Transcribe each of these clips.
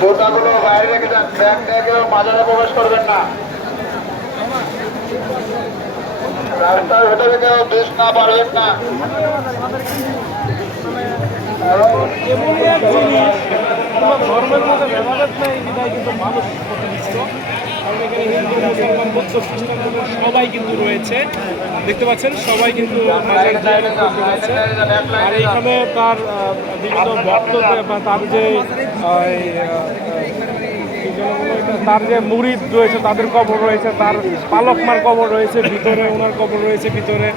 জুতাগুলো বাইরে রেখে যান, ব্যাগ নিয়ে কেউ বাজারে প্রবেশ করবেন না। রাস্তার ভেতরে কেউ বেশ না পারবেন না। ধর্মের মধ্যে ভেদাভেদ নেই বিধায় কিন্তু মানুষ প্রতিনিষ্ঠ। কারণ এখানে হিন্দু মুসলমান বৌদ্ধ খ্রিস্টান সবাই কিন্তু রয়েছে, দেখতে পাচ্ছেন সবাই কিন্তু মাজার জিয়ারত করতে গেছে। আর এখানে তার বিভিন্ন ভক্তদের বা তার যে মুরিদ রয়েছে তাদের কবর রয়েছে, তার পালকমার কবর রয়েছে ভিতরে, ওনার কবর রয়েছে ভিতরে।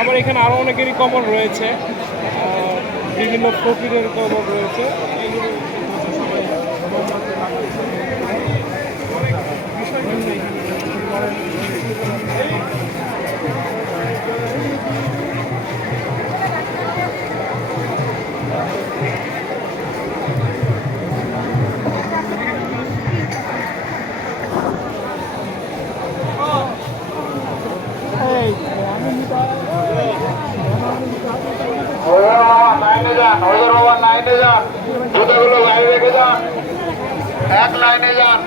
আবার এখানে আরও অনেকেরই কবর রয়েছে, বিভিন্ন ফকিরের কবর রয়েছে। জুতাগুলো বাইরে রেখে যান, এক লাইনে যান।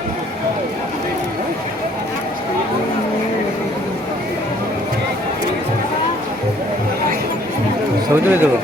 ছবি তুলে দেবো।